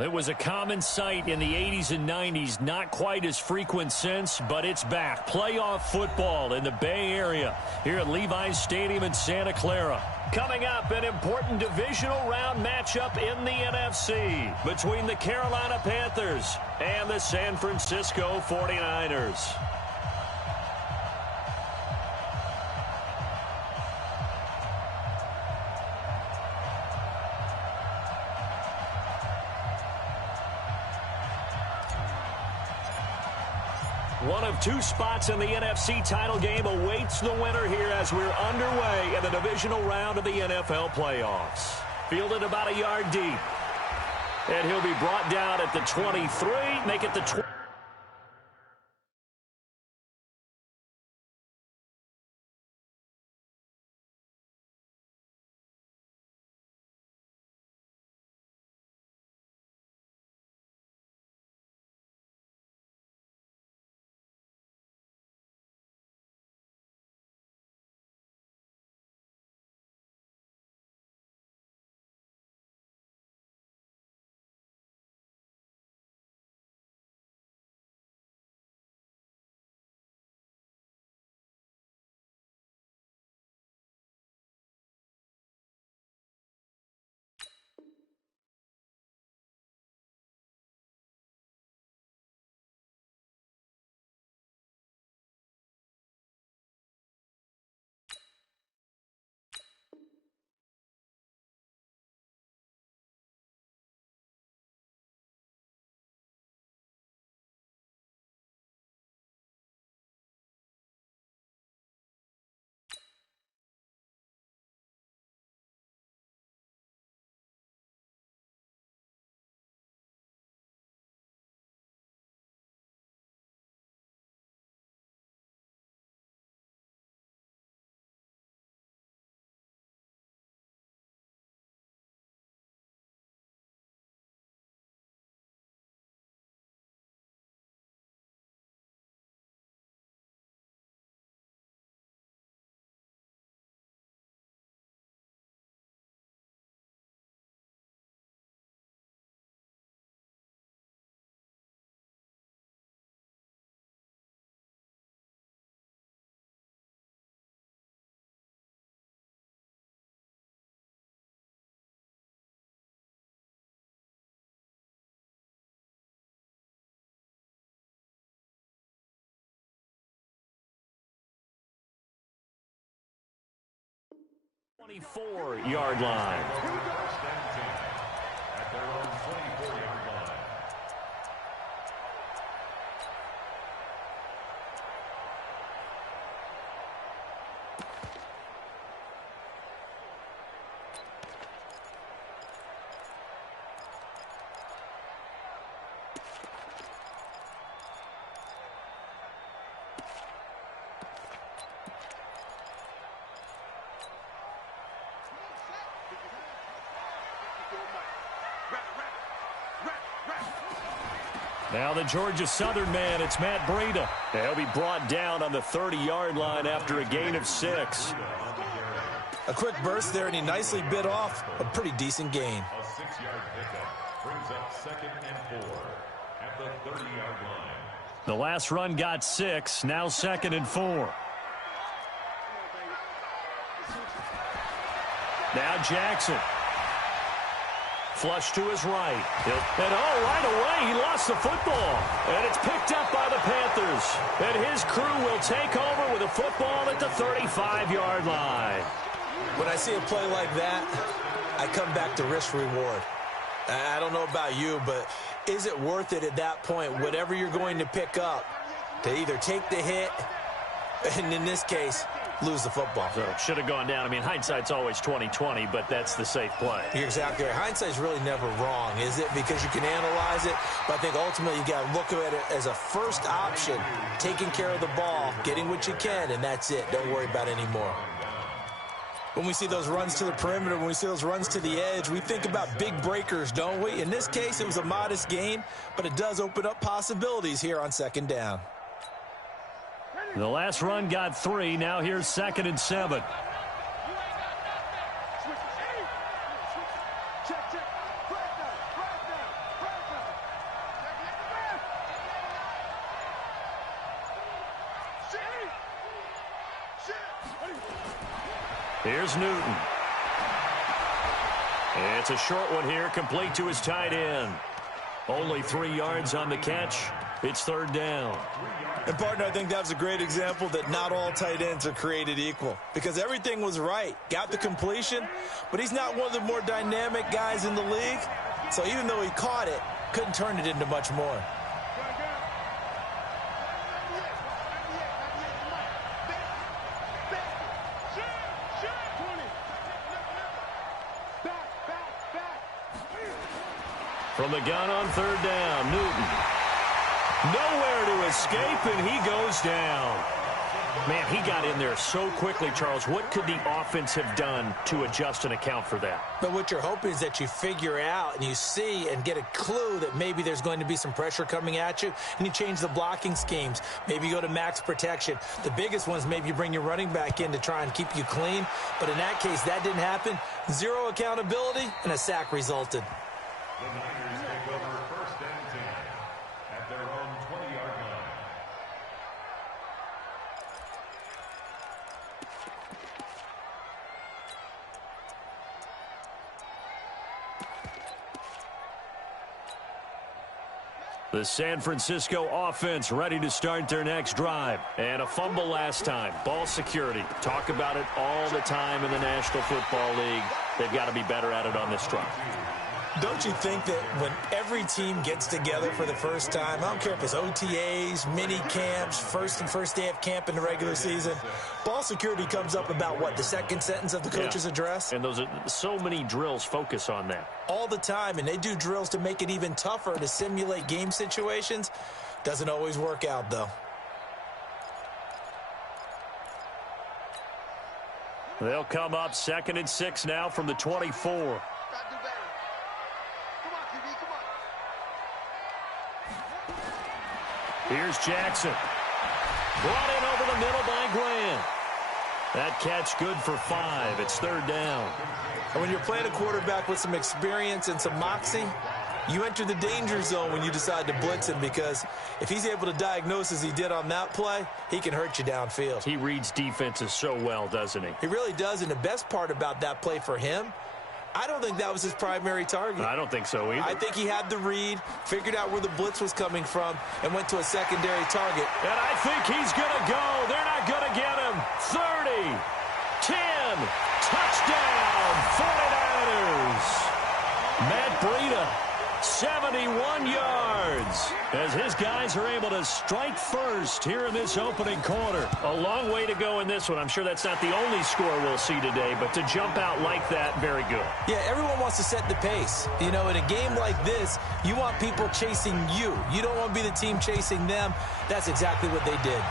It was a common sight in the 80s and 90s, not quite as frequent since, but it's back. Playoff football in the Bay Area here at Levi's Stadium in Santa Clara. Coming up, an important divisional round matchup in the NFC between the Carolina Panthers and the San Francisco 49ers. One of two spots in the NFC title game awaits the winner here as we're underway in the divisional round of the NFL playoffs. Fielded about a yard deep. And he'll be brought down at the 23, make it the 20. Yard line. At their own 24-yard line. Now the Georgia Southern man, it's Matt Breida. He'll be brought down on the 30-yard line after a gain of 6. A quick burst there, and he nicely bit off a pretty decent gain. A 6-yard pickup brings up 2nd and 4 at the 30-yard line. The last run got 6, now 2nd and 4. Now Jackson. Flush to his right. And right away, he lost the football. And it's picked up by the Panthers. And his crew will take over with a football at the 35-yard line. When I see a play like that, I come back to risk reward. I don't know about you, but is it worth it at that point, whatever you're going to pick up, to either take the hit, and in this case, lose the football? So should have gone down. I mean, hindsight's always 20/20, but that's the safe play. You're exactly right. Hindsight's really never wrong, is it? Because you can analyze it, but I think ultimately you got to look at it as a first option, taking care of the ball, getting what you can, and that's it. Don't worry about any more. When we see those runs to the perimeter, when we see those runs to the edge, we think about big breakers, don't we? In this case, it was a modest gain, but it does open up possibilities here on 2nd down. The last run got 3. Now here's 2nd and 7. Here's Newton. It's a short one here, complete to his tight end. Only 3 yards on the catch. It's third down. And, partner, I think that's a great example that not all tight ends are created equal because everything was right. Got the completion, but he's not one of the more dynamic guys in the league. So even though he caught it, couldn't turn it into much more. From the gun on third down, Newton. Nowhere to escape, and he goes down. Man, he got in there so quickly, Charles. What could the offense have done to adjust and account for that? But what you're hoping is that you figure out and you see and get a clue that maybe there's going to be some pressure coming at you, and you change the blocking schemes. Maybe you go to max protection. The biggest one is maybe you bring your running back in to try and keep you clean. But in that case, that didn't happen. Zero accountability, and a sack resulted. The Niners take over first and 10 at their own 20-yard line. The San Francisco offense ready to start their next drive. And a fumble last time. Ball security. Talk about it all the time in the National Football League. They've got to be better at it on this drive. Don't you think that when every team gets together for the first time, I don't care if it's OTAs, mini camps, first day of camp in the regular season, ball security comes up about what, the second sentence of the coach's address? And those are so many drills focus on that. All the time, and they do drills to make it even tougher to simulate game situations. Doesn't always work out, though. They'll come up 2nd and 6 now from the 24. Here's Jackson. Brought in over the middle by Grant. That catch good for 5. It's third down. And when you're playing a quarterback with some experience and some moxie, you enter the danger zone when you decide to blitz him, because if he's able to diagnose as he did on that play, he can hurt you downfield. He reads defenses so well, doesn't he? He really does, and the best part about that play for him, I don't think that was his primary target. I don't think so either. I think he had the read, figured out where the blitz was coming from, and went to a secondary target. And I think he's going to go. They're not going to get him. 30, 10, touchdown, 49ers. Matt Breida, 71 yards, as his guys are able to strike first here in this opening quarter. A long way to go in this one. I'm sure that's not the only score we'll see today, but to jump out like that, very good. Yeah, everyone wants to set the pace. You know, in a game like this, you want people chasing you. You don't want to be the team chasing them. That's exactly what they did.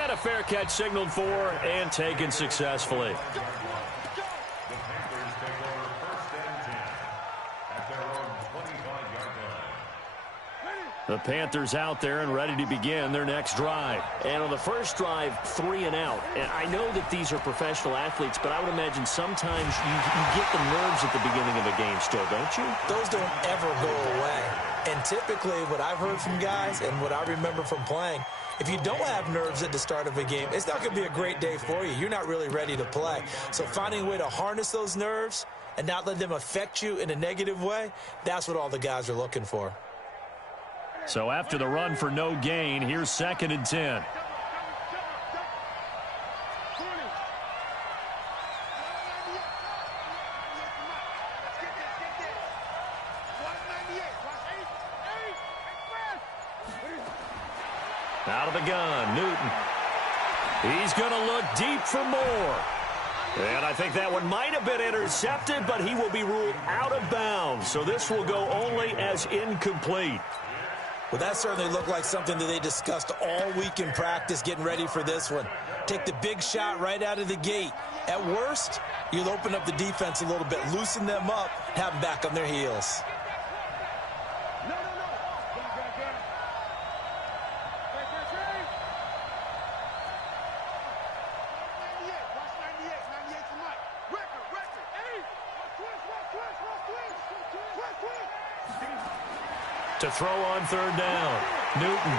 And a fair catch signaled for and taken successfully. The Panthers out there and ready to begin their next drive. And on the first drive, 3 and out. And I know that these are professional athletes, but I would imagine sometimes you get the nerves at the beginning of a game still, don't you? Those don't ever go away. And typically what I've heard from guys and what I remember from playing, if you don't have nerves at the start of a game, it's not going to be a great day for you. You're not really ready to play. So finding a way to harness those nerves and not let them affect you in a negative way, that's what all the guys are looking for. So after the run for no gain, here's 2nd and 10. Out of the gun, Newton. He's going to look deep for more. And I think that one might have been intercepted, but he will be ruled out of bounds. So this will go only as incomplete. Well, that certainly looked like something that they discussed all week in practice getting ready for this one. Take the big shot right out of the gate. At worst, you'll open up the defense a little bit, loosen them up, have them back on their heels. To throw on third down. Newton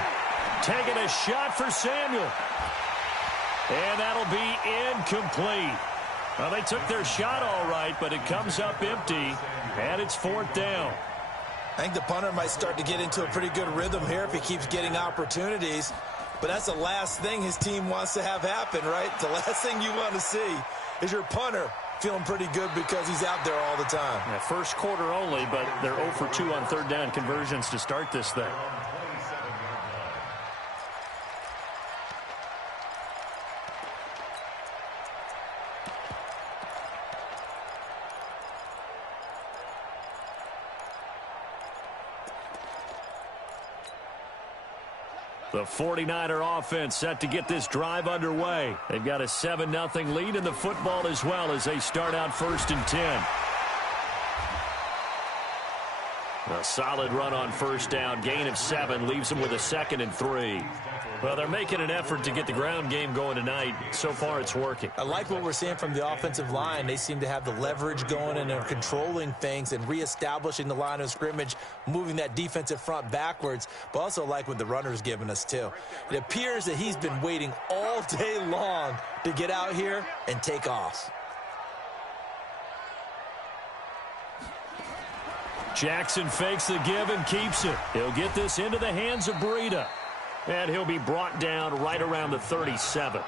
taking a shot for Samuel. And that'll be incomplete. Well, they took their shot all right, but it comes up empty, and it's 4th down. I think the punter might start to get into a pretty good rhythm here if he keeps getting opportunities. But that's the last thing his team wants to have happen, right? The last thing you want to see is your punter feeling pretty good because he's out there all the time. Yeah, first quarter only, but they're 0 for 2 on 3rd down conversions to start this thing. The 49er offense set to get this drive underway. They've got a 7-0 lead in the football as well as they start out 1st and 10. A solid run on 1st down. Gain of 7 leaves them with a 2nd and 3. Well, they're making an effort to get the ground game going tonight. So far, it's working. I like what we're seeing from the offensive line. They seem to have the leverage going, and they're controlling things and reestablishing the line of scrimmage, moving that defensive front backwards, but also like what the runner's giving us, too. It appears that he's been waiting all day long to get out here and take off. Jackson fakes the give and keeps it. He'll get this into the hands of Breida. And he'll be brought down right around the 37.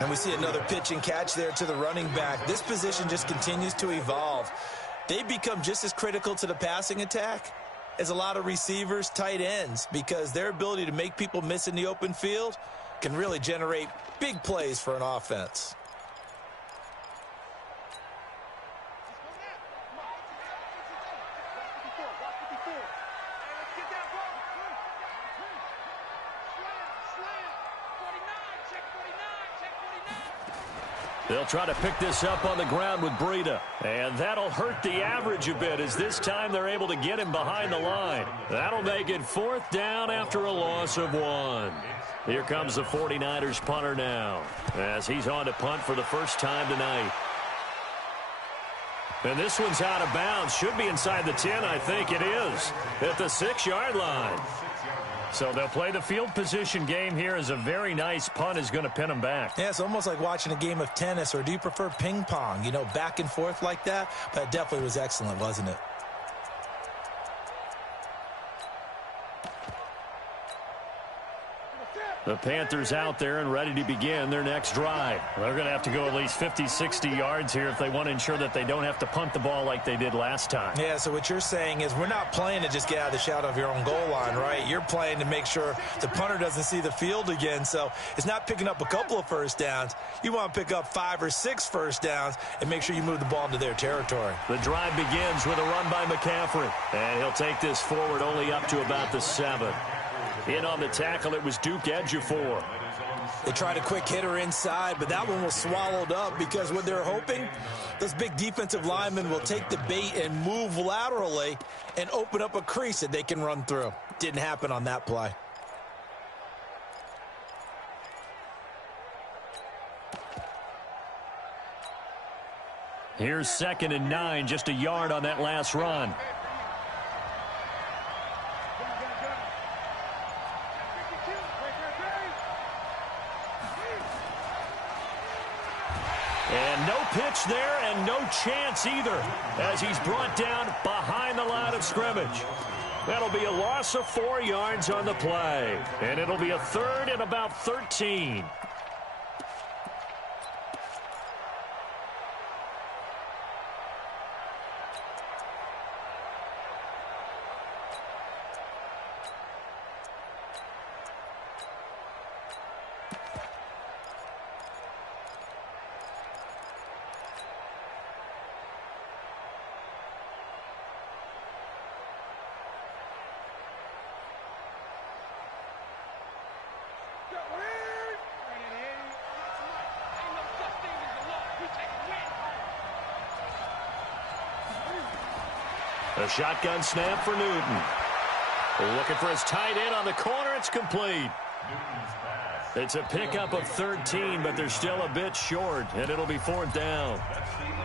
And we see another pitch and catch there to the running back. This position just continues to evolve. They become just as critical to the passing attack as a lot of receivers, tight ends, because their ability to make people miss in the open field can really generate big plays for an offense. They'll try to pick this up on the ground with Breida. And that'll hurt the average a bit as this time they're able to get him behind the line. That'll make it 4th down after a loss of 1. Here comes the 49ers punter now as he's on to punt for the first time tonight. And this one's out of bounds. Should be inside the 10, I think it is, at the 6-yard line. So they'll play the field position game here as a very nice punt is going to pin them back. Yeah, it's almost like watching a game of tennis, or do you prefer ping pong? You know, back and forth like that? But it definitely was excellent, wasn't it? The Panthers out there and ready to begin their next drive. They're going to have to go at least 50, 60 yards here if they want to ensure that they don't have to punt the ball like they did last time. Yeah, so what you're saying is we're not playing to just get out of the shadow of your own goal line, right? You're playing to make sure the punter doesn't see the field again. So it's not picking up a couple of first downs. You want to pick up 5 or 6 first downs and make sure you move the ball into their territory. The drive begins with a run by McCaffrey. And he'll take this forward only up to about the 7. In on the tackle, it was Duke Ejiofor. They tried a quick hitter inside, but that one was swallowed up because what they're hoping, those big defensive linemen will take the bait and move laterally and open up a crease that they can run through. Didn't happen on that play. Here's 2nd and 9, just a yard on that last run. And no pitch there and no chance either as he's brought down behind the line of scrimmage. That'll be a loss of 4 yards on the play. And it'll be a 3rd and about 13. A shotgun snap for Newton. Looking for his tight end on the corner. It's complete. It's a pickup of 13, but they're still a bit short, and it'll be 4th down.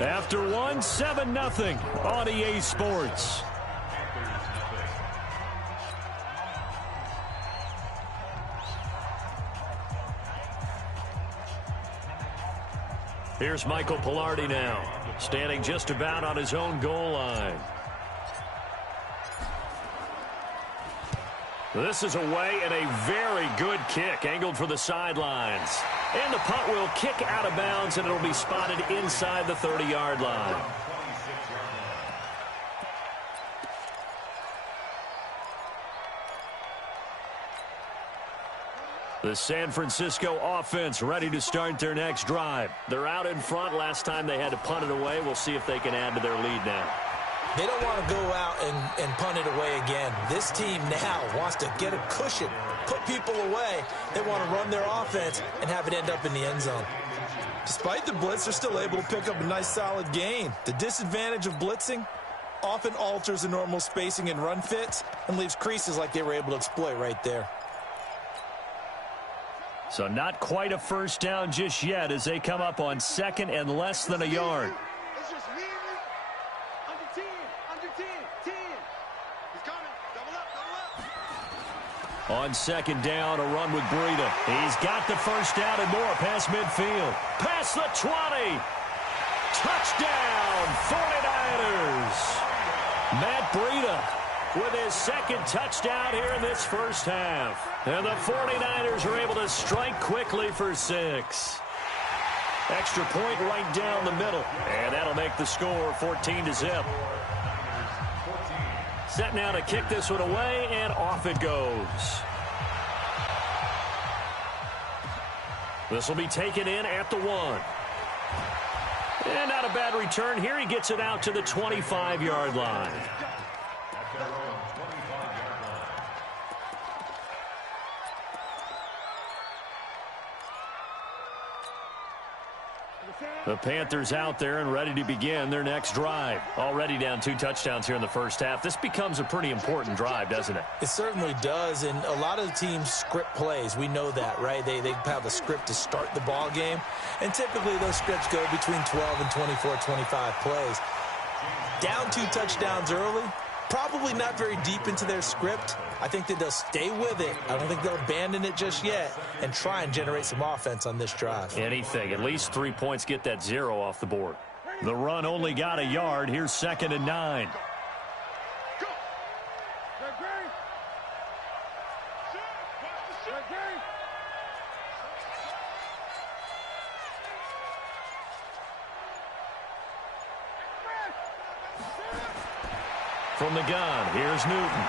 After 1, 7-0 on EA Sports. Here's Michael Pilardi now, standing just about on his own goal line. This is away and a very good kick, angled for the sidelines. And the punt will kick out of bounds, and it'll be spotted inside the 30-yard line. The San Francisco offense ready to start their next drive. They're out in front. Last time they had to punt it away. We'll see if they can add to their lead now. They don't want to go out and punt it away again. This team now wants to get a cushion, put people away. They want to run their offense and have it end up in the end zone. Despite the blitz, they're still able to pick up a nice, solid gain. The disadvantage of blitzing often alters the normal spacing and run fits and leaves creases like they were able to exploit right there. So not quite a first down just yet as they come up on second and less than a yard. On second down, a run with Breida. He's got the first down and more past midfield. Past the 20. Touchdown, 49ers. Matt Breida with his second touchdown here in this first half. And the 49ers are able to strike quickly for 6. Extra point right down the middle. And that'll make the score 14-0. Set now to kick this one away, and off it goes. This will be taken in at the 1. And not a bad return here. He gets it out to the 25-yard line. The Panthers out there and ready to begin their next drive. Already down 2 touchdowns here in the first half. This becomes a pretty important drive, doesn't it? It certainly does, and a lot of the teams script plays. We know that, right? They have a script to start the ball game, and typically those scripts go between 12 and 24, 25 plays. Down 2 touchdowns early, probably not very deep into their script. I think that they'll stay with it. I don't think they'll abandon it just yet and try and generate some offense on this drive. Anything. At least 3 points, get that 0 off the board. The run only got a yard. Here's 2nd and 9. From the gun, here's Newton.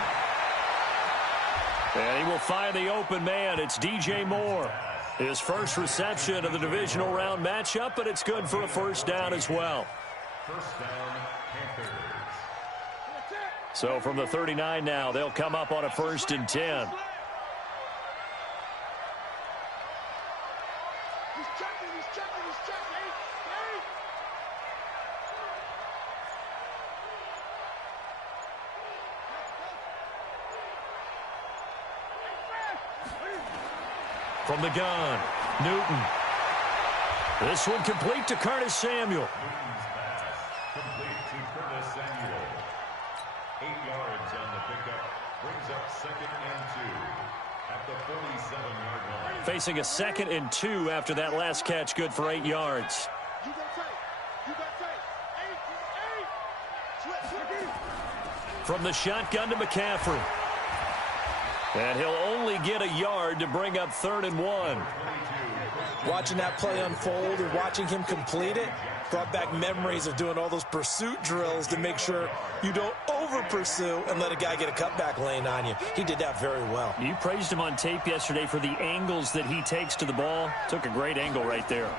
And he will find the open man. It's DJ Moore. His first reception of the divisional round matchup, but it's good for a first down as well. First down, Panthers. So from the 39 now, they'll come up on a 1st and 10. From the gun, Newton. This one complete to Curtis Samuel. Newton's pass complete to Curtis Samuel. 8 yards on the pickup. Brings up 2nd and 2 at the 47-yard line. Facing a 2nd and 2 after that last catch, good for 8 yards. From the shotgun to McCaffrey. And he'll only get a yard to bring up 3rd and 1. Watching that play unfold and watching him complete it brought back memories of doing all those pursuit drills to make sure you don't over-pursue and let a guy get a cutback lane on you. He did that very well. You praised him on tape yesterday for the angles that he takes to the ball. Took a great angle right there.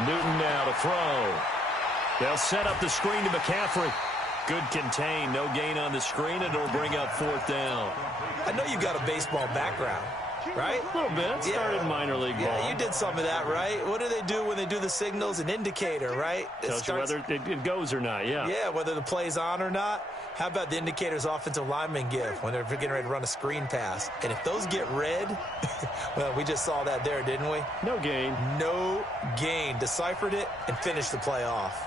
Newton now to throw. They'll set up the screen to McCaffrey. Good contain, no gain on the screen, and it'll bring up 4th down. I know you've got a baseball background, right? A little bit. Started minor league ball. Yeah, you did some of that, right? What do they do when they do the signals? An indicator, right? Tells you whether it goes or not, yeah. Yeah, whether the play's on or not. How about the indicators offensive linemen give when they're getting ready to run a screen pass? And if those get red, well, we just saw that there, didn't we? No gain. No gain. Deciphered it and finished the play off.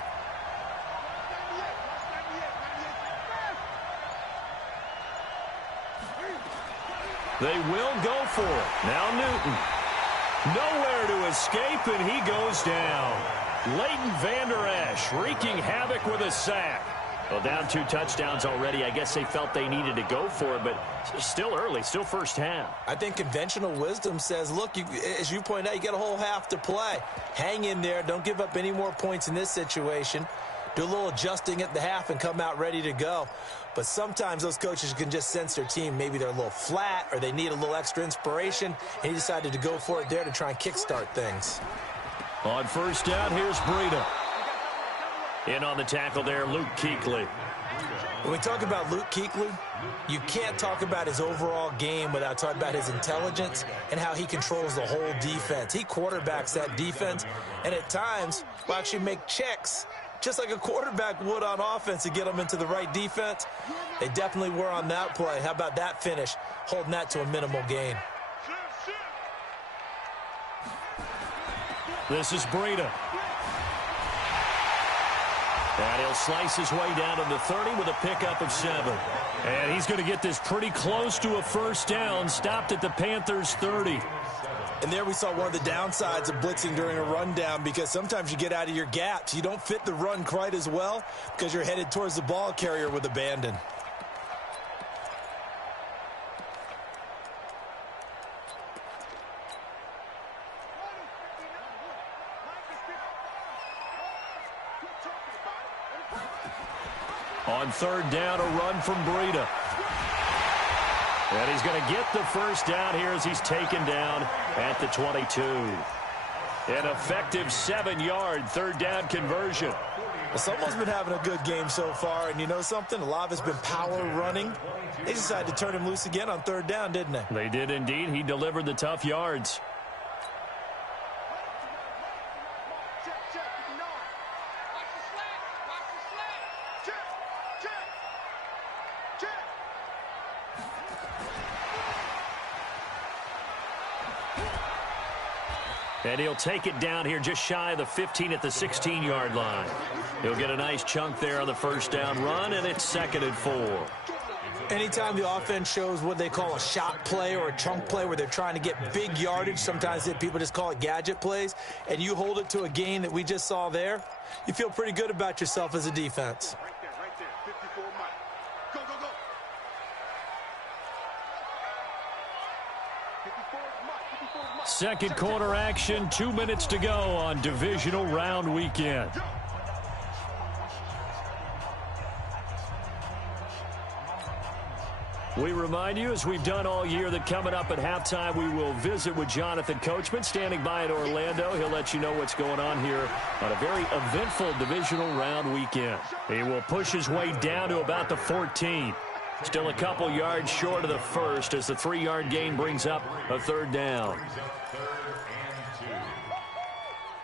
They will go for it. Now Newton. Nowhere to escape, and he goes down. Leighton Vander Esch wreaking havoc with a sack. Well, down 2 touchdowns already. I guess they felt they needed to go for it, but still early, still first half. I think conventional wisdom says, look, as you point out, you got a whole half to play. Hang in there. Don't give up any more points in this situation. Do a little adjusting at the half and come out ready to go. But sometimes those coaches can just sense their team. Maybe they're a little flat or they need a little extra inspiration, and he decided to go for it there to try and kickstart things. On first down, here's Breida. In on the tackle there, Luke Kuechly. When we talk about Luke Kuechly, you can't talk about his overall game without talking about his intelligence and how he controls the whole defense. He quarterbacks that defense, and at times will actually make checks, just like a quarterback would on offense to get them into the right defense. They definitely were on that play. How about that finish, holding that to a minimal gain? This is Breida. And he'll slice his way down to the 30 with a pickup of 7. And he's going to get this pretty close to a first down, stopped at the Panthers' 30. And there we saw one of the downsides of blitzing during a rundown, because sometimes you get out of your gaps. You don't fit the run quite as well because you're headed towards the ball carrier with abandon. On third down, a run from Breida. And he's going to get the first down here as he's taken down at the 22. An effective 7-yard third down conversion. Well, someone's been having a good game so far, and you know something? A lot of it's been power running. They decided to turn him loose again on third down, didn't they? They did indeed. He delivered the tough yards. And he'll take it down here just shy of the 15 at the 16-yard line. He'll get a nice chunk there on the first down run, and it's 2nd and 4. Anytime the offense shows what they call a shot play or a chunk play where they're trying to get big yardage, sometimes people just call it gadget plays, and you hold it to a gain that we just saw there, you feel pretty good about yourself as a defense. Right there, 54 Mike. Go, go, go. 54 Mike. Second quarter action, 2 minutes to go on divisional round weekend. We remind you, as we've done all year, that coming up at halftime, we will visit with Jonathan Coachman, standing by in Orlando. He'll let you know what's going on here on a very eventful divisional round weekend. He will push his way down to about the 14. Still a couple yards short of the first as the 3-yard gain brings up a third down.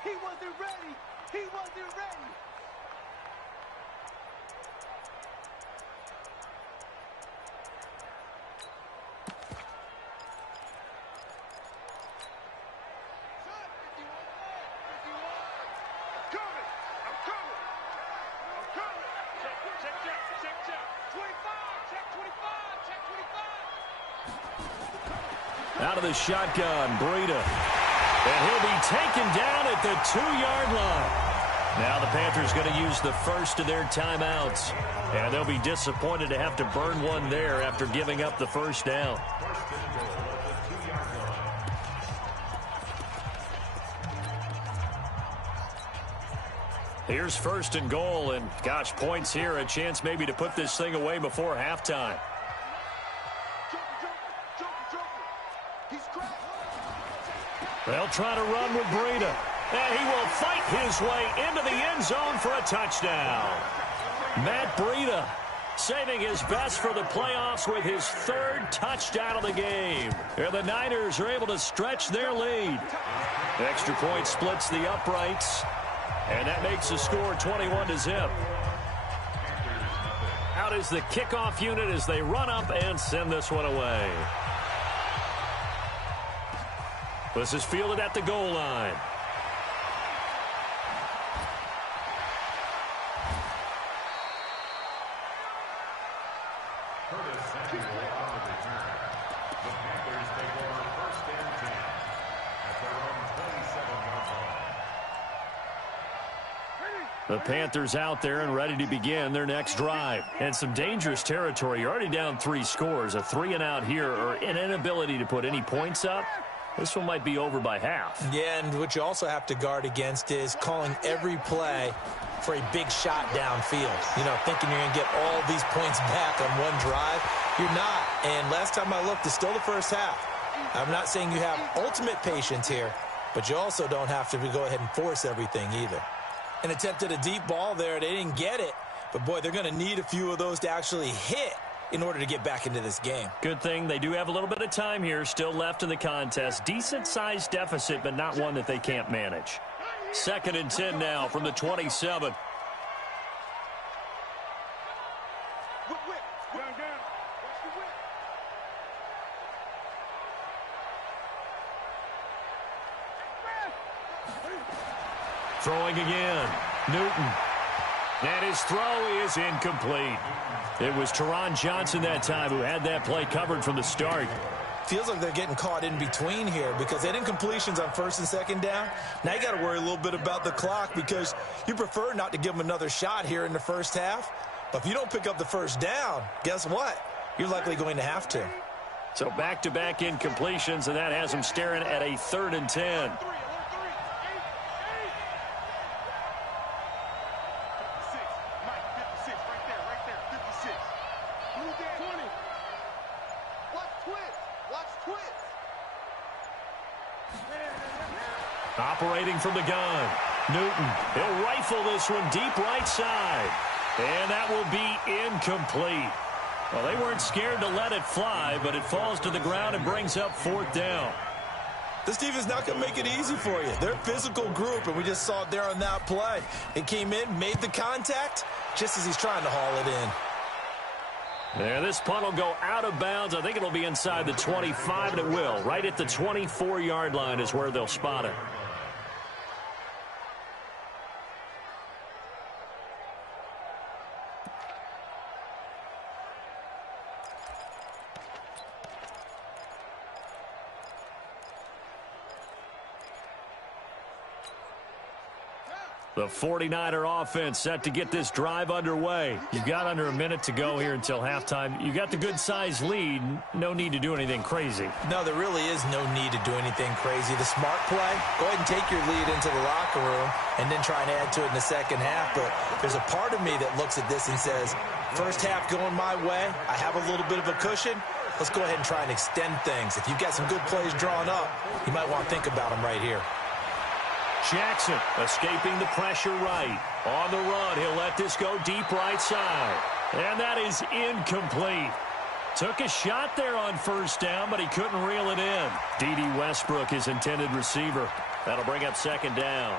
He wasn't ready. He wasn't ready. Out of the shotgun, Breida. And he'll be taken down at the 2-yard line. Now the Panthers going to use the first of their timeouts. And they'll be disappointed to have to burn one there after giving up the first down. Here's 1st and goal, and gosh, points here, a chance maybe to put this thing away before halftime. They'll try to run with Breida, and he will fight his way into the end zone for a touchdown. Matt Breida saving his best for the playoffs with his 3rd touchdown of the game. And the Niners are able to stretch their lead. Extra point splits the uprights, and that makes the score 21-0. Out is the kickoff unit as they run up and send this one away. This is fielded at the goal line. The Panthers out there and ready to begin their next drive. And some dangerous territory. You're already down 3 scores. A 3-and-out here or an inability to put any points up. This one might be over by half. Yeah, and what you also have to guard against is calling every play for a big shot downfield. You know, thinking you're going to get all these points back on one drive. You're not. And last time I looked, it's still the first half. I'm not saying you have ultimate patience here, but you also don't have to go ahead and force everything either. An attempt at a deep ball there. They didn't get it. But, boy, they're going to need a few of those to actually hit in order to get back into this game. Good thing they do have a little bit of time here still left in the contest. Decent-sized deficit, but not one that they can't manage. 2nd and 10 now from the 27. Throwing again. Newton. And his throw is incomplete. It was Teron Johnson that time who had that play covered from the start. Feels like they're getting caught in between here because they didn't completions on 1st and 2nd down. Now you got to worry a little bit about the clock because you prefer not to give them another shot here in the first half. But if you don't pick up the first down, guess what? You're likely going to have to. So back-to-back incompletions, and that has them staring at a 3rd and 10. Operating from the gun. Newton. He'll rifle this one deep right side. And that will be incomplete. Well, they weren't scared to let it fly, but it falls to the ground and brings up 4th down. This defense is not going to make it easy for you. They're a physical group, and we just saw it there on that play. It came in, made the contact, just as he's trying to haul it in. Yeah, this punt will go out of bounds. I think it'll be inside the 25, and it will. Right at the 24-yard line is where they'll spot it. The 49er offense set to get this drive underway. You've got under a minute to go here until halftime. You got the good-sized lead. No need to do anything crazy. No, there really is no need to do anything crazy. The smart play, go ahead and take your lead into the locker room and then try and add to it in the second half. But there's a part of me that looks at this and says, first half going my way, I have a little bit of a cushion. Let's go ahead and try and extend things. If you've got some good plays drawn up, you might want to think about them right here. Jackson escaping the pressure right. On the run, he'll let this go deep right side. And that is incomplete. Took a shot there on 1st down, but he couldn't reel it in. D.D. Westbrook, his intended receiver. That'll bring up 2nd down.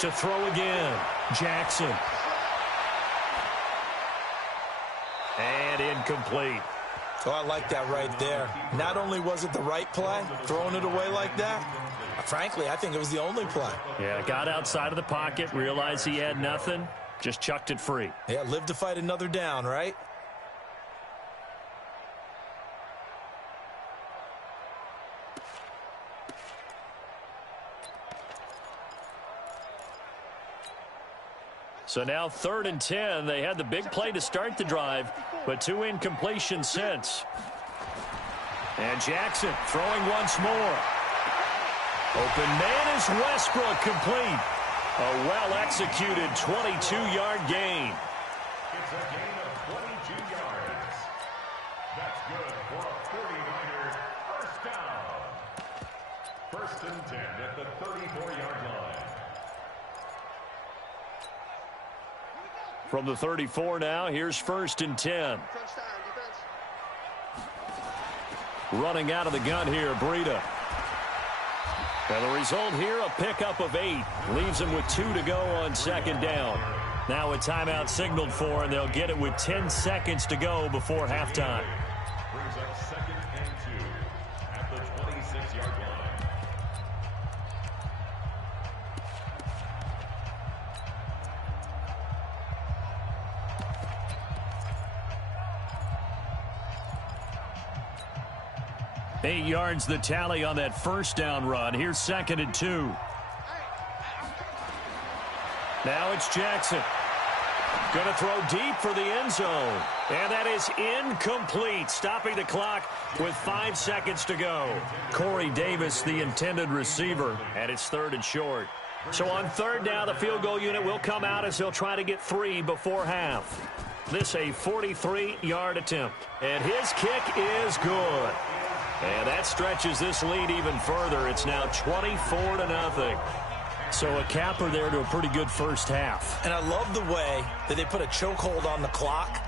To throw again. Jackson. And incomplete. Oh, I like that right there. Not only was it the right play, throwing it away like that, frankly, I think it was the only play. Yeah, got outside of the pocket, realized he had nothing, just chucked it free. Yeah, live to fight another down, right? So now 3rd and 10. They had the big play to start the drive, but 2 incompletions since. And Jackson throwing once more. Open man is Westbrook, complete. A well-executed 22-yard gain. It's a gain of 22 yards. That's good for a 49er first down. 1st and 10 at the 34-yard line. From the 34 now, here's 1st and 10. Running out of the gun here, Breida. And the result here, a pickup of 8. Leaves them with 2 to go on 2nd down. Now a timeout signaled for, and they'll get it with 10 seconds to go before halftime. Brings up 2nd and 2 at the 26-yard line. 8 yards the tally on that first down run. Here's 2nd and 2. Now it's Jackson. Going to throw deep for the end zone. And that is incomplete. Stopping the clock with 5 seconds to go. Corey Davis, the intended receiver, and it's 3rd and short. So on 3rd down, the field goal unit will come out as they'll try to get 3 before half. This a 43-yard attempt. And his kick is good. And that stretches this lead even further. It's now 24-0. So a capper there to a pretty good first half. And I love the way that they put a chokehold on the clock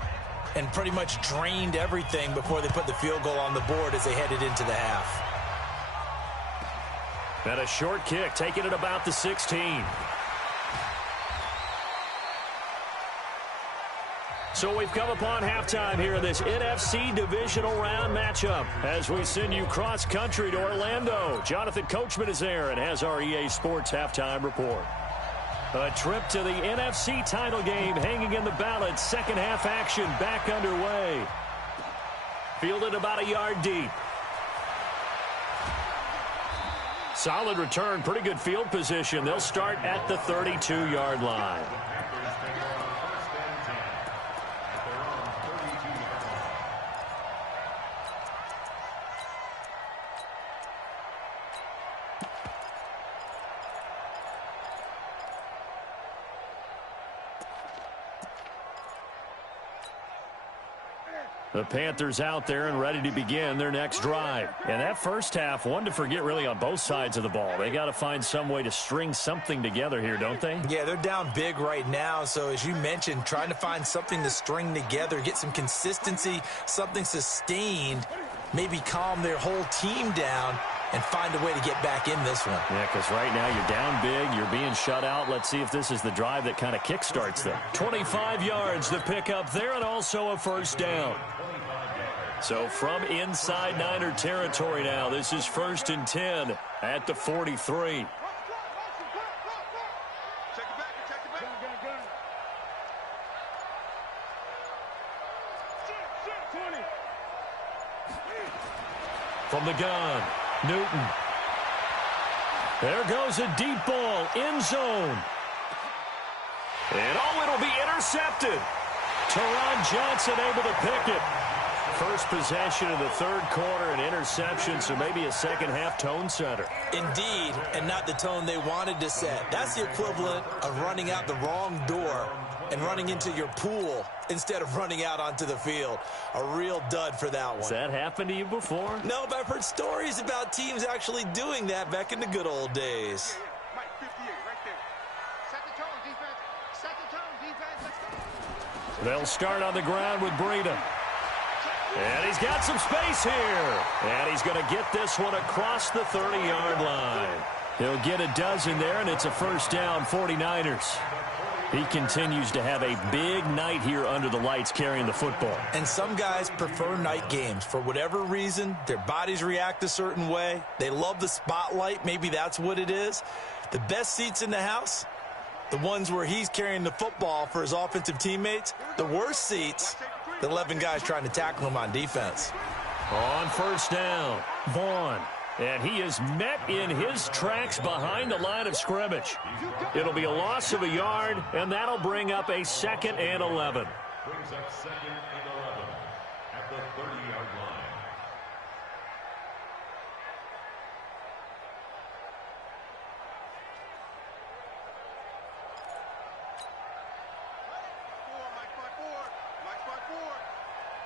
and pretty much drained everything before they put the field goal on the board as they headed into the half. And a short kick, taking it about the 16. So we've come upon halftime here in this NFC Divisional Round matchup as we send you cross-country to Orlando. Jonathan Coachman is there and has our EA Sports halftime report. A trip to the NFC title game hanging in the balance. Second half action back underway. Fielded about a yard deep. Solid return, pretty good field position. They'll start at the 32-yard line. The Panthers out there and ready to begin their next drive. And that first half, one to forget really on both sides of the ball. They got to find some way to string something together here, don't they? Yeah, they're down big right now. So as you mentioned, trying to find something to string together, get some consistency, something sustained, maybe calm their whole team down and find a way to get back in this one. Yeah, because right now you're down big, you're being shut out. Let's see if this is the drive that kind of kickstarts them. 25 yards the pickup there and also a first down. So from inside Niner territory now, this is 1st and 10 at the 43. From the gun, Newton. There goes a deep ball, end zone. And it'll be intercepted. Teron Johnson able to pick it. First possession of the 3rd quarter, an interception, so maybe a second half tone setter. Indeed, and not the tone they wanted to set. That's the equivalent of running out the wrong door and running into your pool instead of running out onto the field. A real dud for that one. Has that happened to you before? No, but I've heard stories about teams actually doing that back in the good old days. Mike, 58, right there. Set the tone, defense. Set the tone, defense. Let's go. They'll start on the ground with Breida. And he's got some space here. And he's going to get this one across the 30-yard line. He'll get a dozen there, and it's a first down, 49ers. He continues to have a big night here under the lights carrying the football. And some guys prefer night games. For whatever reason, their bodies react a certain way. They love the spotlight. Maybe that's what it is. The best seats in the house, the ones where he's carrying the football for his offensive teammates. The worst seats, the 11 guys trying to tackle him on defense. On first down, Vaughn. And he is met in his tracks behind the line of scrimmage. It'll be a loss of a yard, and that'll bring up a 2nd and 11. Brings up 2nd and 11 at the 30-yard line.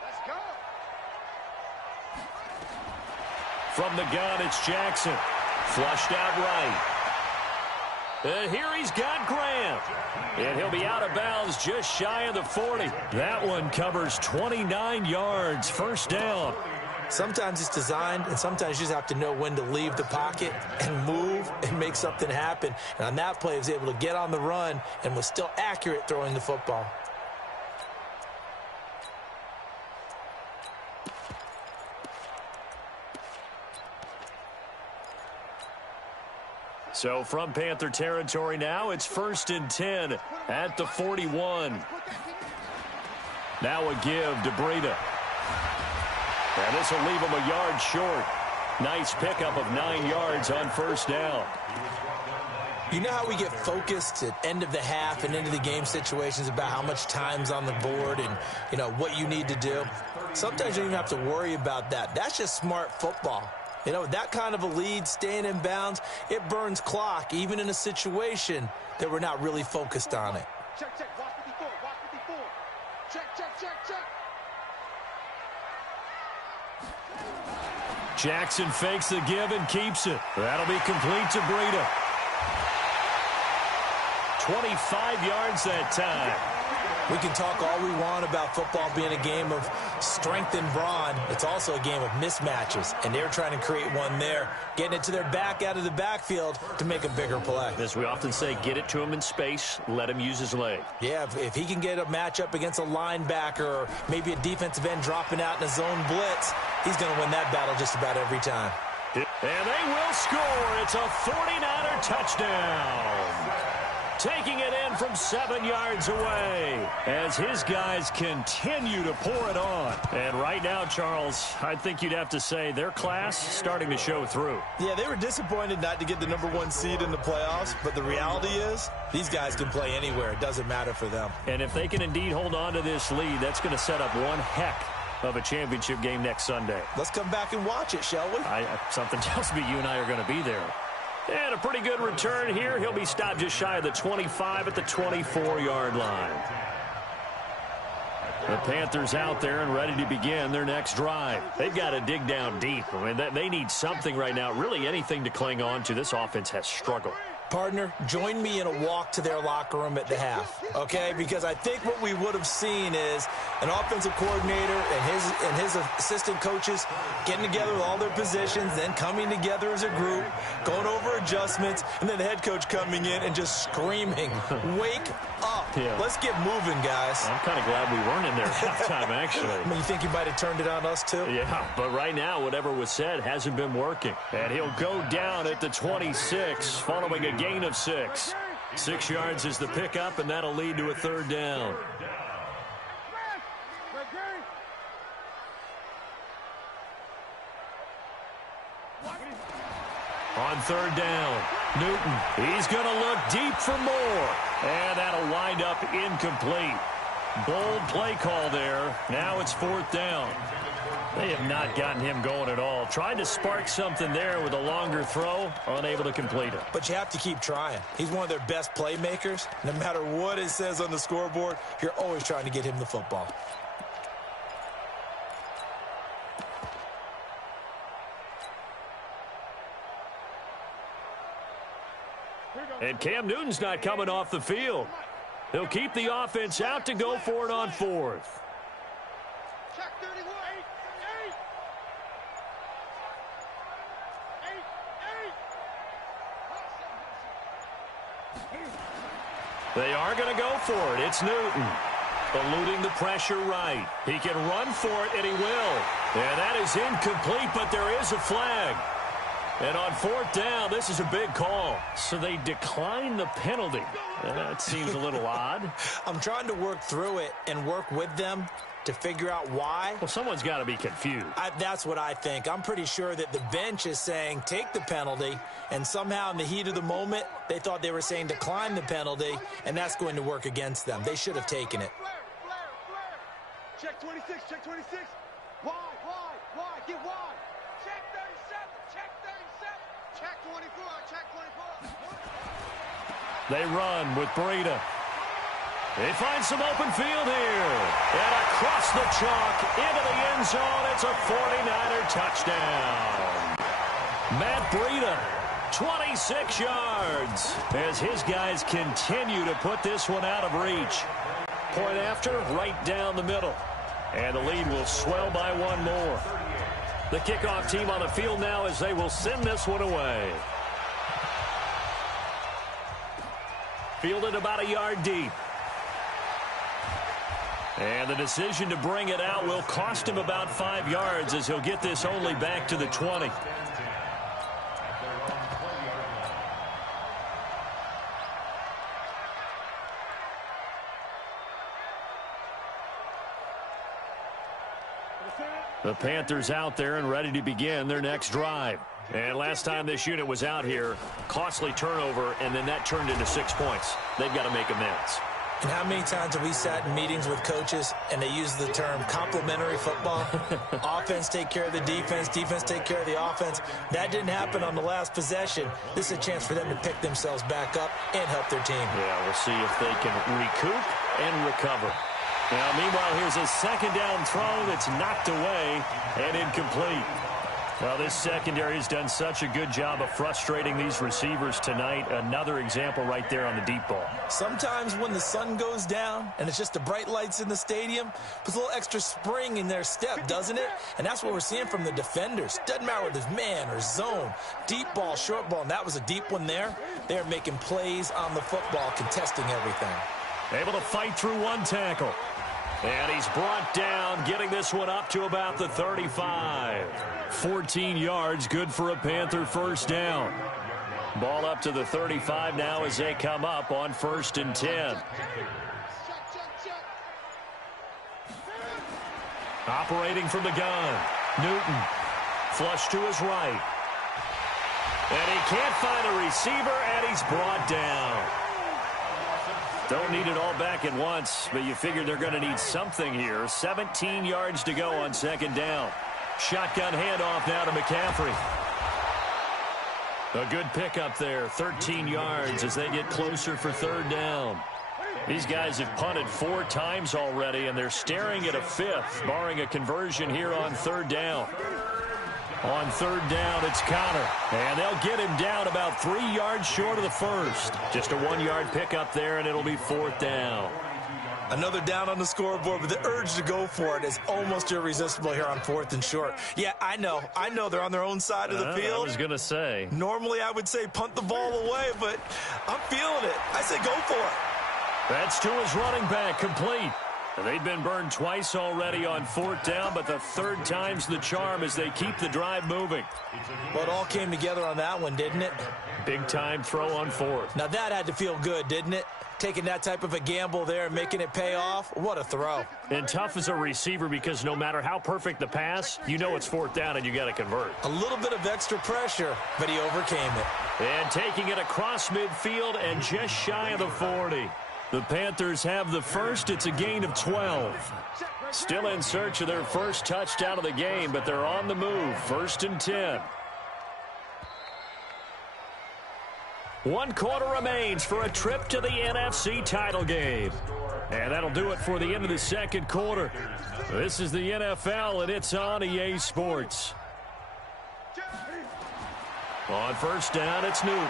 Let's go. From the gun, it's Jackson. Flushed out right. And here he's got Graham. And he'll be out of bounds just shy of the 40. That one covers 29 yards. First down. Sometimes it's designed, and sometimes you just have to know when to leave the pocket and move and make something happen. And on that play, he was able to get on the run and was still accurate throwing the football. So from Panther territory now, it's 1st and 10 at the 41. Now a give to Breida. And this will leave him a yard short. Nice pickup of 9 yards on first down. You know how we get focused at end of the half and into the game situations about how much time's on the board and, you know, what you need to do? Sometimes you don't even have to worry about that. That's just smart football. You know, that kind of a lead, staying in bounds, it burns clock, even in a situation that we're not really focused on it. Check, check, watch 54, watch 54. Check, check, check, check. Jackson fakes the give and keeps it. That'll be complete to Breida. 25 yards that time. We can talk all we want about football being a game of strength and brawn. It's also a game of mismatches, and they're trying to create one there, getting it to their back out of the backfield to make a bigger play. As we often say, get it to him in space, let him use his leg. Yeah, if he can get a matchup against a linebacker or maybe a defensive end dropping out in a zone blitz, he's going to win that battle just about every time. And they will score. It's a 49er touchdown. Taking it in from 7 yards away as his guys continue to pour it on. And right now, Charles, I think you'd have to say their class starting to show through. Yeah, they were disappointed not to get the #1 seed in the playoffs, but the reality is these guys can play anywhere. It doesn't matter for them. And if they can indeed hold on to this lead, that's going to set up one heck of a championship game next Sunday. Let's come back and watch it, shall we? Something tells me you and I are going to be there. And a pretty good return here. He'll be stopped just shy of the 25 at the 24-yard line. The Panthers out there and ready to begin their next drive. They've got to dig down deep. I mean, they need something right now, really anything to cling on to. This offense has struggled. Partner, join me in a walk to their locker room at the half, okay? Because I think what we would have seen is an offensive coordinator and his assistant coaches getting together with all their positions, then coming together as a group, going over adjustments, and then the head coach coming in and just screaming, wake up. Yeah. Let's get moving, guys. I'm kind of glad we weren't in there at halftime, actually. I mean, you think you might have turned it on us, too? Yeah, but right now, whatever was said hasn't been working. And he'll go down at the 26, following a gain of 6. 6 yards is the pickup, and that'll lead to a third down. On third down, Newton, he's going to look deep for more. And that'll wind up incomplete. Bold play call there. Now it's fourth down. They have not gotten him going at all. Tried to spark something there with a longer throw, unable to complete it. But you have to keep trying. He's one of their best playmakers. No matter what it says on the scoreboard, you're always trying to get him the football. And Cam Newton's not coming off the field. He'll keep the offense out to go for it on fourth. Check 31. They are going to go for it. It's Newton. Eluding the pressure right. He can run for it, and he will. And that is incomplete, but there is a flag. And on fourth down, this is a big call. So they decline the penalty. That seems a little odd. I'm trying to work through it and work with them to figure out why. Well, someone's got to be confused. That's what I think. I'm pretty sure that the bench is saying take the penalty, and somehow in the heat of the moment, they thought they were saying decline the penalty, and that's going to work against them. They should have taken it. Check 26, check 26. Wide, get wide. Check 37, check 37. Check 24, check 24. They run with Breida. They find some open field here. And across the chalk into the end zone, it's a 49er touchdown. Matt Breida, 26 yards, as his guys continue to put this one out of reach. Point after, right down the middle. And the lead will swell by one more. The kickoff team on the field now as they will send this one away. Fielded about a yard deep. And the decision to bring it out will cost him about 5 yards as he'll get this only back to the 20. The Panthers out there and ready to begin their next drive. And last time this unit was out here, costly turnover, and then that turned into 6 points. They've got to make amends. And how many times have we sat in meetings with coaches and they use the term complementary football? Offense take care of the defense, defense take care of the offense. That didn't happen on the last possession. This is a chance for them to pick themselves back up and help their team. Yeah, we'll see if they can recoup and recover. Now, meanwhile, here's a second down throw that's knocked away and incomplete. Well, this secondary has done such a good job of frustrating these receivers tonight. Another example right there on the deep ball. Sometimes when the sun goes down and it's just the bright lights in the stadium, puts a little extra spring in their step, doesn't it? And that's what we're seeing from the defenders. Doesn't matter whether it's man or zone, deep ball, short ball, and that was a deep one there. They're making plays on the football, contesting everything. Able to fight through one tackle. And he's brought down, getting this one up to about the 35. 14 yards, good for a Panther first down. Ball up to the 35 now as they come up on 1st and 10. Operating from the gun, Newton. Flush to his right. And he can't find a receiver, and he's brought down. Don't need it all back at once, but you figure they're going to need something here. 17 yards to go on 2nd down. Shotgun handoff now to McCaffrey. A good pickup there, 13 yards as they get closer for 3rd down. These guys have punted 4 times already, and they're staring at a 5th, barring a conversion here on 3rd down. On 3rd down, it's Connor, and they'll get him down about 3 yards short of the first. Just a 1-yard pickup there, and it'll be 4th down. Another down on the scoreboard, but the urge to go for it is almost irresistible here on 4th and short. Yeah, I know they're on their own side of the field. I was going to say. Normally, I would say punt the ball away, but I'm feeling it. I say go for it. That's to his running back, complete. They've been burned twice already on 4th down, but the 3rd time's the charm as they keep the drive moving. Well, it all came together on that one, didn't it? Big-time throw on 4th. Now, that had to feel good, didn't it? Taking that type of a gamble there and making it pay off. What a throw. And tough as a receiver because no matter how perfect the pass, you know it's 4th down and you got to convert. A little bit of extra pressure, but he overcame it. And taking it across midfield and just shy of the 40. The Panthers have the first. It's a gain of 12. Still in search of their first touchdown of the game, but they're on the move. 1st and 10. 1 quarter remains for a trip to the NFC title game. And that'll do it for the end of the 2nd quarter. This is the NFL, and it's on EA Sports. On 1st down, it's Newton.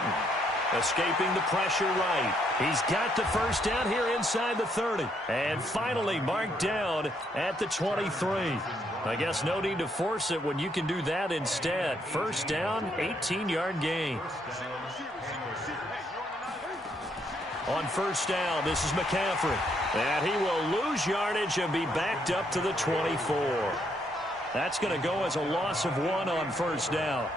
Escaping the pressure right. He's got the first down here inside the 30. And finally marked down at the 23. I guess no need to force it when you can do that instead. 1st down, 18-yard gain. On 1st down, this is McCaffrey. And he will lose yardage and be backed up to the 24. That's going to go as a loss of 1 on 1st down.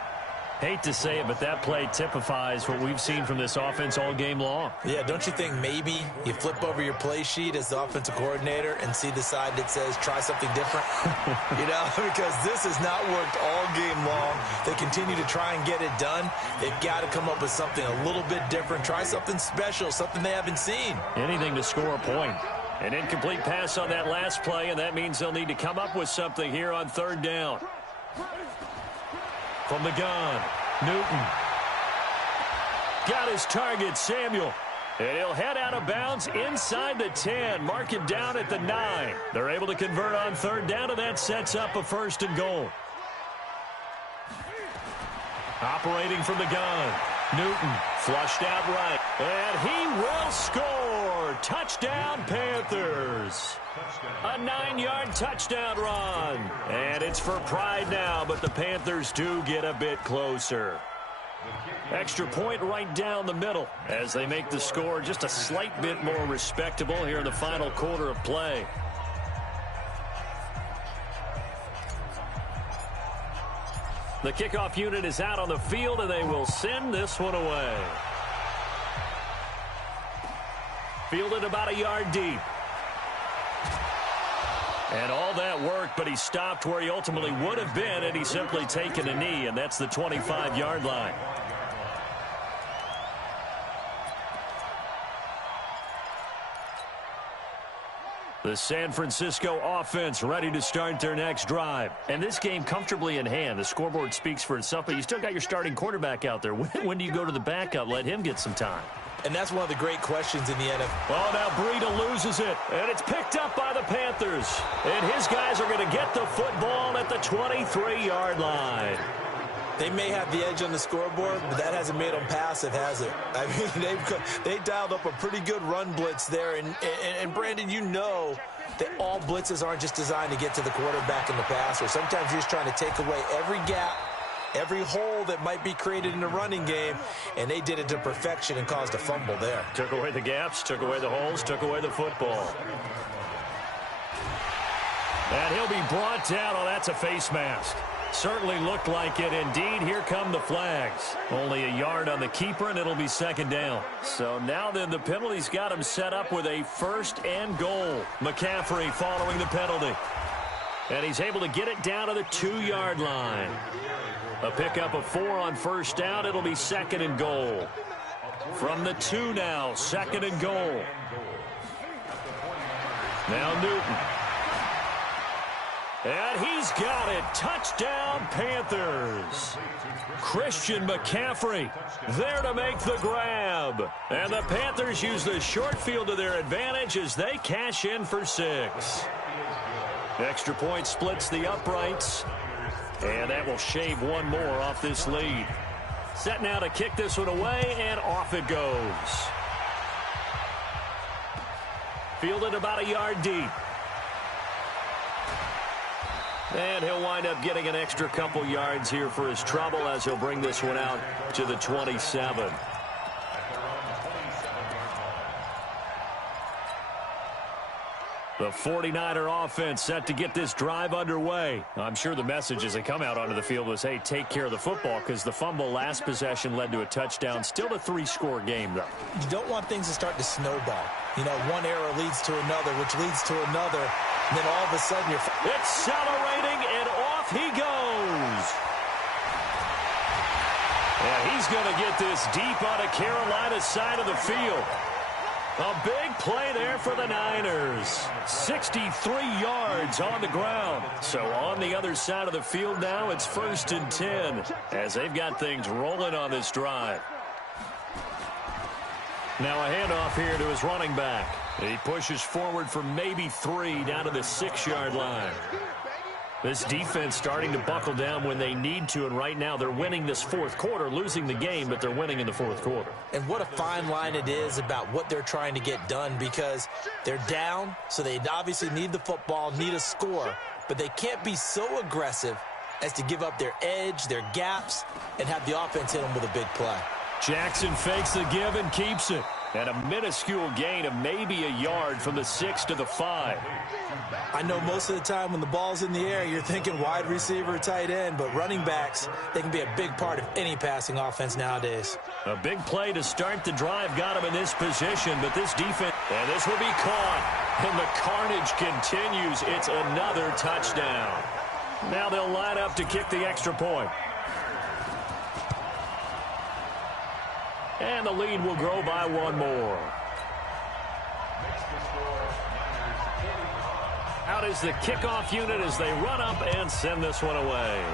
Hate to say it, but that play typifies what we've seen from this offense all game long. Yeah, don't you think maybe you flip over your play sheet as the offensive coordinator and see the side that says try something different? Because this has not worked all game long. They continue to try and get it done. They've got to come up with something a little bit different. Try something special, something they haven't seen. Anything to score a point. An incomplete pass on that last play, and that means they'll need to come up with something here on 3rd down. From the gun, Newton. Got his target, Samuel. And he'll head out of bounds inside the 10. Mark him down at the 9. They're able to convert on 3rd down, and that sets up a 1st and goal. Operating from the gun, Newton. Flushed out right. And he will score. Touchdown, Panthers. A 9-yard touchdown run. And it's for pride now, but the Panthers do get a bit closer. Extra point right down the middle as they make the score just a slight bit more respectable here in the final quarter of play. The kickoff unit is out on the field, and they will send this one away. Fielded about a yard deep. And all that worked, but he stopped where he ultimately would have been, and he's simply taken a knee, and that's the 25-yard line. The San Francisco offense ready to start their next drive. And this game comfortably in hand. The scoreboard speaks for itself, but you still got your starting quarterback out there. When do you go to the backup? Let him get some time. And that's one of the great questions in the NFL. Oh, now Breida loses it, and it's picked up by the Panthers. And his guys are going to get the football at the 23-yard line. They may have the edge on the scoreboard, but that hasn't made them passive, has it? I mean, they dialed up a pretty good run blitz there. And Brandon, you know that all blitzes aren't just designed to get to the quarterback and the passer. Sometimes you're just trying to take away every gap, every hole that might be created in the running game, and they did it to perfection and caused a fumble there. Took away the gaps, took away the holes, took away the football. And he'll be brought down. Oh, that's a face mask. Certainly looked like it. Indeed, here come the flags. Only a yard on the keeper, and it'll be second down. So now then, the penalty's got him set up with a 1st and goal. McCaffrey following the penalty. And he's able to get it down to the 2-yard line. A pickup of 4 on 1st down. It'll be 2nd and goal. From the 2 now, 2nd and goal. Now Newton. And he's got it. Touchdown, Panthers. Christian McCaffrey there to make the grab. And the Panthers use the short field to their advantage as they cash in for 6. Extra point splits the uprights. And that will shave one more off this lead. Set now to kick this one away, and off it goes. Fielded about a yard deep. And he'll wind up getting an extra couple yards here for his trouble as he'll bring this one out to the 27. The 49er offense set to get this drive underway. I'm sure the message as they come out onto the field was, hey, take care of the football, because the fumble last possession led to a touchdown. Still a 3-score game, though. You don't want things to start to snowball. You know, one error leads to another, which leads to another, and then all of a sudden you're... Accelerating, and off he goes. And he's going to get this deep on a Carolina side of the field. A big play there for the Niners. 63 yards on the ground. So on the other side of the field now, it's 1st and 10 as they've got things rolling on this drive. Now a handoff here to his running back. He pushes forward for maybe 3 down to the 6-yard line. This defense starting to buckle down when they need to, and right now they're winning this 4th quarter, losing the game, but they're winning in the 4th quarter. And what a fine line it is about what they're trying to get done, because they're down, so they obviously need the football, need a score, but they can't be so aggressive as to give up their edge, their gaps, and have the offense hit them with a big play. Jackson fakes the give and keeps it. And a minuscule gain of maybe a yard from the 6 to the 5. I know most of the time when the ball's in the air, you're thinking wide receiver, tight end, but running backs, they can be a big part of any passing offense nowadays. A big play to start the drive got him in this position, but this defense, and this will be caught. And the carnage continues. It's another touchdown. Now they'll line up to kick the extra point. And the lead will grow by 1 more. Out is the kickoff unit as they run up and send this one away.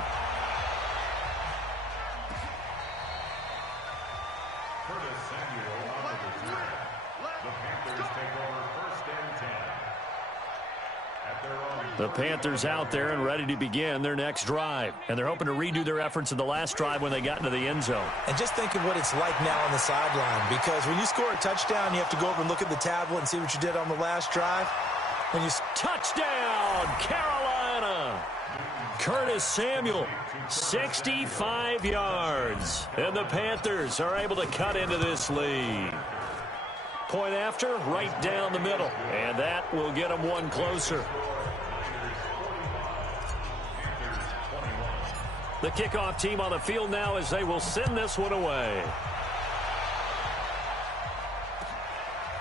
The Panthers out there and ready to begin their next drive. And they're hoping to redo their efforts in the last drive when they got into the end zone. And just think of what it's like now on the sideline, because when you score a touchdown, you have to go over and look at the tablet and see what you did on the last drive. When you touchdown, Carolina! Curtis Samuel, 65 yards. And the Panthers are able to cut into this lead. Point after, right down the middle. And that will get them one closer. The kickoff team on the field now as they will send this one away.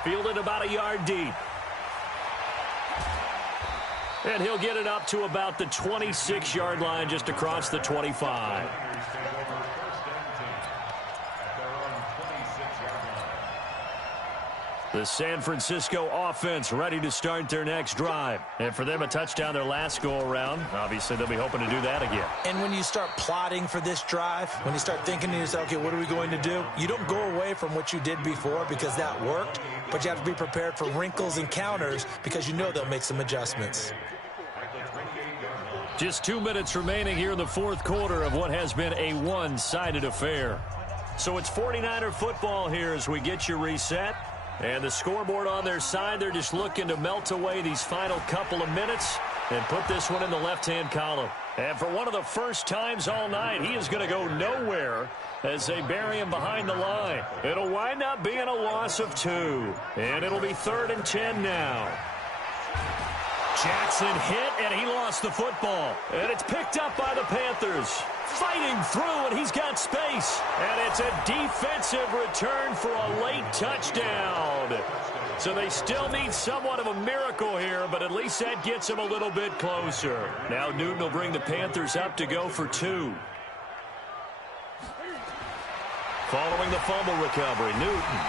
Fielded about a yard deep. And he'll get it up to about the 26-yard line, just across the 25. The San Francisco offense ready to start their next drive. And for them, a touchdown their last go-around. Obviously, they'll be hoping to do that again. And when you start plotting for this drive, when you start thinking to yourself, okay, what are we going to do? You don't go away from what you did before because that worked, but you have to be prepared for wrinkles and counters because you know they'll make some adjustments. Just 2 minutes remaining here in the fourth quarter of what has been a one-sided affair. So it's 49er football here as we get you reset. And the scoreboard on their side, they're just looking to melt away these final couple of minutes and put this one in the left-hand column. And for one of the first times all night, he is going to go nowhere as they bury him behind the line. It'll wind up being a loss of 2. And it'll be 3rd and 10 now. Jackson hit, and he lost the football. And it's picked up by the Panthers. Fighting through, and he's got space. And it's a defensive return for a late touchdown. So they still need somewhat of a miracle here, but at least that gets them a little bit closer. Now Newton will bring the Panthers up to go for 2. Following the fumble recovery, Newton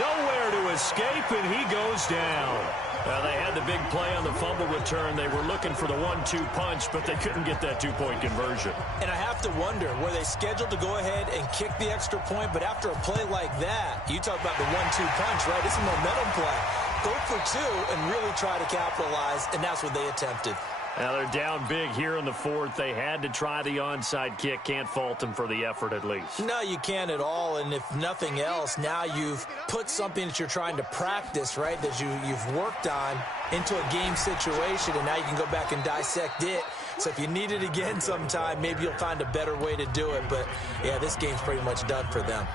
nowhere to escape, and he goes down. They had the big play on the fumble return. They were looking for the 1-2 punch, but they couldn't get that two-point conversion. And I have to wonder, were they scheduled to go ahead and kick the extra point? But after a play like that, you talk about the 1-2 punch, right? It's a momentum play. Go for 2 and really try to capitalize, and that's what they attempted. Now they're down big here in the fourth. They had to try the onside kick. Can't fault them for the effort at least. No, you can't at all. And if nothing else, now you've put something that you're trying to practice, right, that you've worked on into a game situation, and now you can go back and dissect it. So if you need it again sometime, maybe you'll find a better way to do it. But, yeah, this game's pretty much done for them.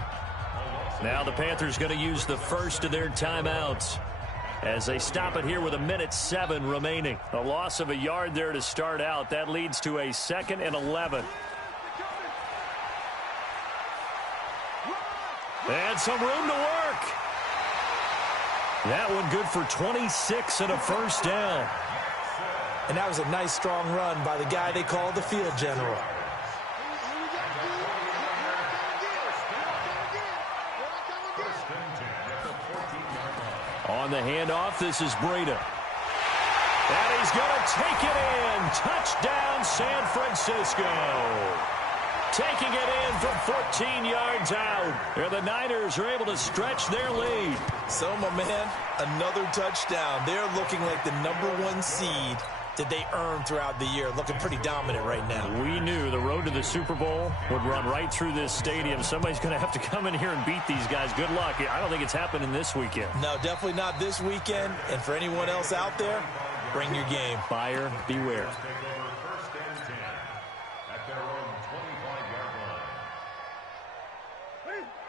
Now the Panthers going to use the first of their timeouts as they stop it here with 1:07 remaining. A loss of a yard there to start out. That leads to a 2nd and 11. And some room to work. That one good for 26 and a first down. And that was a nice, strong run by the guy they call the field general. On the handoff, this is Breida. And he's going to take it in. Touchdown, San Francisco. Taking it in from 14 yards out. And the Niners are able to stretch their lead. So, my man, another touchdown. They're looking like the #1 seed that they earned throughout the year. Looking pretty dominant right now. We knew the road to the Super Bowl would run right through this stadium. Somebody's going to have to come in here and beat these guys. Good luck. I don't think it's happening this weekend. No, definitely not this weekend. And for anyone else out there, bring your game. Buyer beware.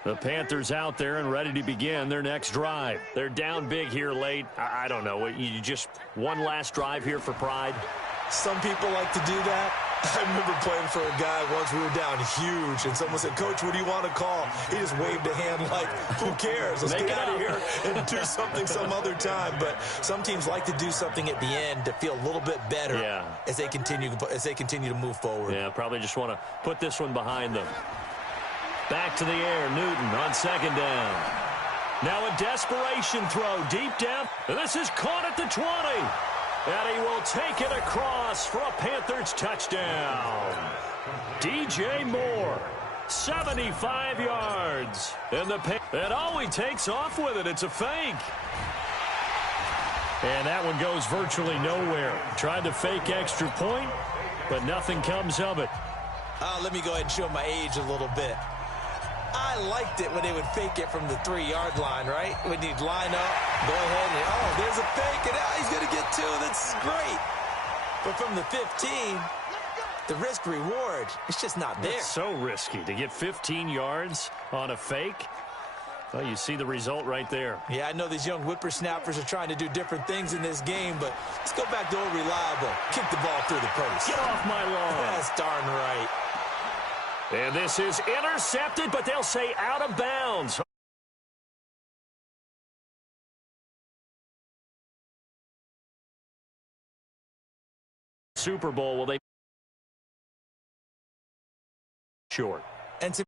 The Panthers out there and ready to begin their next drive. They're down big here late. I don't know. You just one last drive here for pride? Some people like to do that. I remember playing for a guy once. We were down huge, and someone said, "Coach, what do you want to call?" He just waved a hand like, who cares? Let's get out of here and do something some other time. But some teams like to do something at the end to feel a little bit better as they continue to move forward. Yeah, probably just want to put this one behind them. Back to the air, Newton on 2nd down. Now a desperation throw deep down. This is caught at the 20. And he will take it across for a Panthers touchdown. DJ Moore, 75 yards. And he takes off with it. It's a fake. And that one goes virtually nowhere. Tried to fake extra point, but nothing comes of it. Let me go ahead and show my age a little bit. I liked it when they would fake it from the 3-yard line, right? When you'd line up, go ahead and, there's a fake, and now he's going to get 2. That's great. But from the 15, the risk-reward, it's just not there. It's so risky to get 15 yards on a fake. Well, you see the result right there. Yeah, I know these young whippersnappers are trying to do different things in this game, but let's go back to old reliable. Kick the ball through the post. Get off my lawn. That's darn right. And this is intercepted, but they'll say out of bounds. Super Bowl, will they short? And to